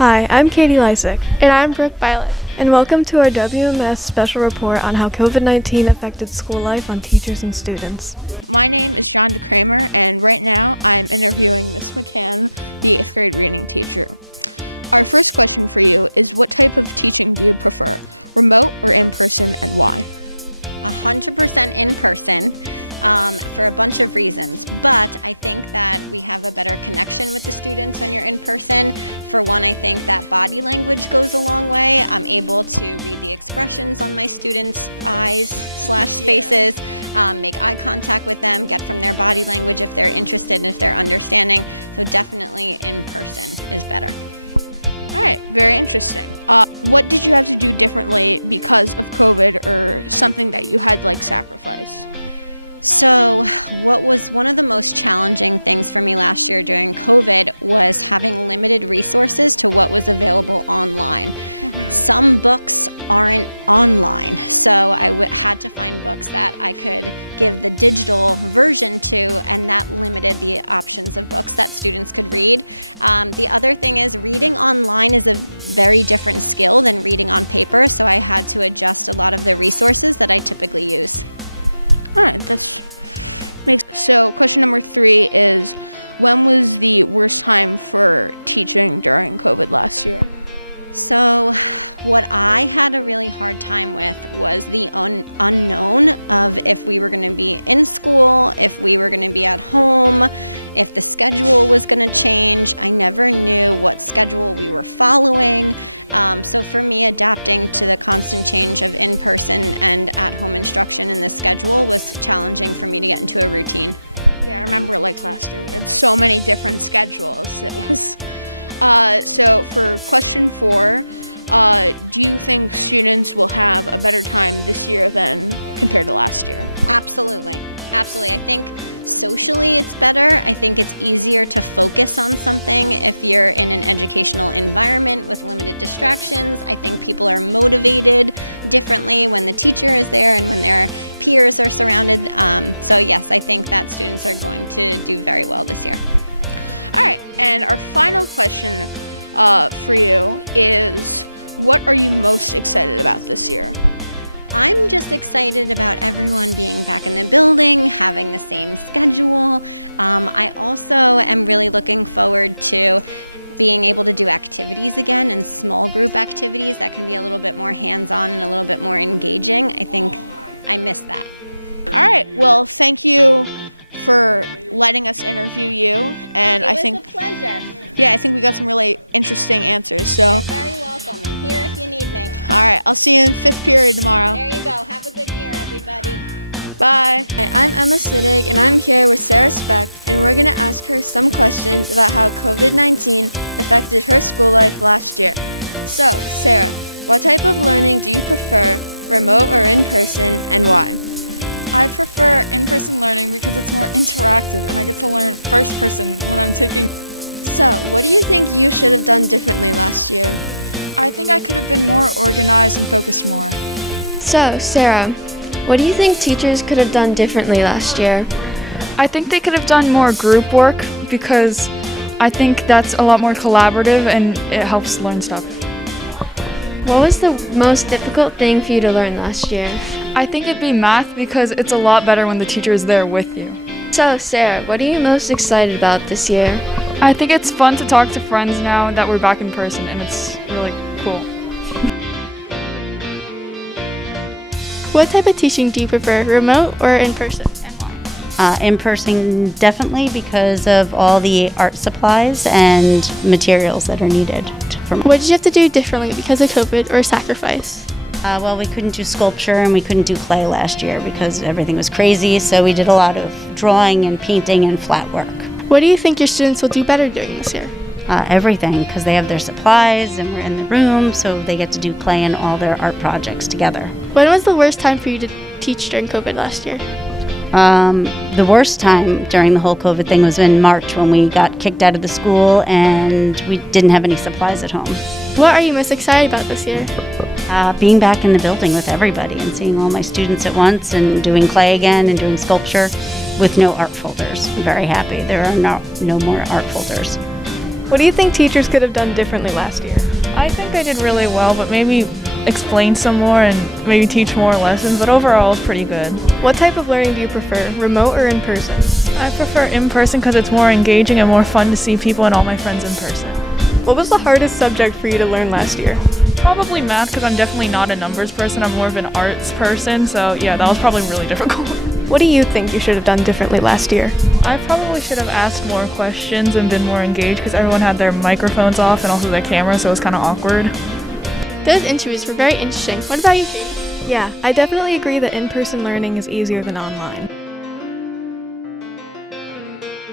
Hi, I'm Katie Lysick, And I'm Brooke Violet. and welcome to our WMS special report on how COVID-19 affected school life on teachers and students. My name is John DeCramer, and right now I'm interviewing Miss McCann, the 8th grade reading teacher. Our first question for you is, what type of teaching do you prefer, remote or in person, and why? 100% in person for a bunch of reasons, but I think that we have a better connection with the students when you're in person. For one, I think that body language goes a long way. I'm able to read the expressions on my students' eyes/faces, make eye contact with them, get from their body language if they're interested and if they're understanding. So definitely in person is better. All right, very interesting. What did you have to do differently because of COVID, or something that you had to sacrifice? So what was one of the most challenging things for me last year during COVID was having limited resources to what was available online. Some books aren't online, so I had to find books that I could give the digital version to, and that limited the options of books that students could read. The other thing is, reading online is a very different skill than reading on paper, so I had to adjust a lot of the resources that I typically use. All right, so question number 3 is, when was the worst time for teaching during COVID last year? So what I had a really hard time with was the unknown of if we were going to be in school, if we were going to be at home, if the schedule was going to change. I never knew what schedule we were following. So for me, adapting to the constant change of in-person and at-home instruction in the schedule was challenging for me to get into a routine. Yeah, I remember last year we had so many different schedules. It was so for question 4, do you think students will have a better time this year than compared to last year? Absolutely. I think socially it's better. I think it's easier to focus on something if you're in an educational environment with limited distractions. I think people are motivated differently when the teacher is there and when their peers are surrounded. So yes, I think that students are going to do very well this year. All right, and our final question for you is, what are you most excited about this year? I'm just excited about everyone being back in the building, having the same schedule. I also am really looking forward to being able to do activities again, and small group activities that can be a little bit more hands-on and a little bit more engaging. I think I miss that. All right, well, thank you for letting us interview you, and It was a pleasure. I think we got some really interesting answers. So You're very welcome. I'm here if you need me. all right, I'll see you in 5th period tomorrow. There you go. Have a good year, everybody. Bye. Hi, I'm Emma Siddig, and I'm here with Sarah Speck, and we're going to ask her some questions about how COVID-19 affected her school life last year. So, Sarah, what type of learning do you prefer, remote or in person, and why? I prefer in-person learning because it's more interactive and I get to learn first person when I'm taking. So, what do you think you should have done differently last year? I think I could have been more organized and focused more. So, Sarah, what do you think teachers could have done differently last year? I think they could have done more group work because I think that's a lot more collaborative and it helps learn stuff. What was the most difficult thing for you to learn last year? I think it'd be math because it's a lot better when the teacher is there with you. So, Sarah, what are you most excited about this year? I think it's fun to talk to friends now that we're back in person, and it's really cool. What type of teaching do you prefer, remote or in person? In person, definitely, because of all the art supplies and materials that are needed. What did you have to do differently because of COVID, or sacrifice? Well, we couldn't do sculpture and we couldn't do clay last year because everything was crazy, so we did a lot of drawing and painting and flat work. What do you think your students will do better during this year? Everything, because they have their supplies and we're in the room, so they get to do clay and all their art projects together. When was the worst time for you to teach during COVID last year? The worst time during the whole COVID thing was in March when we got kicked out of the school and we didn't have any supplies at home. What are you most excited about this year? Being back in the building with everybody and seeing all my students at once and doing clay again and doing sculpture with no art folders. I'm very happy. There are no more art folders. What do you think teachers could have done differently last year? I think they did really well, but maybe explain some more and maybe teach more lessons, but overall it's pretty good. What type of learning do you prefer, remote or in person? I prefer in person because it's more engaging and more fun to see people and all my friends in person. What was the hardest subject for you to learn last year? Probably math because I'm definitely not a numbers person, I'm more of an arts person, so yeah, that was probably really difficult. What do you think you should have done differently last year? I probably should have asked more questions and been more engaged because everyone had their microphones off and also their cameras, so it was kind of awkward. Those interviews were very interesting. What about you, Katie? Yeah, I definitely agree that in-person learning is easier than online.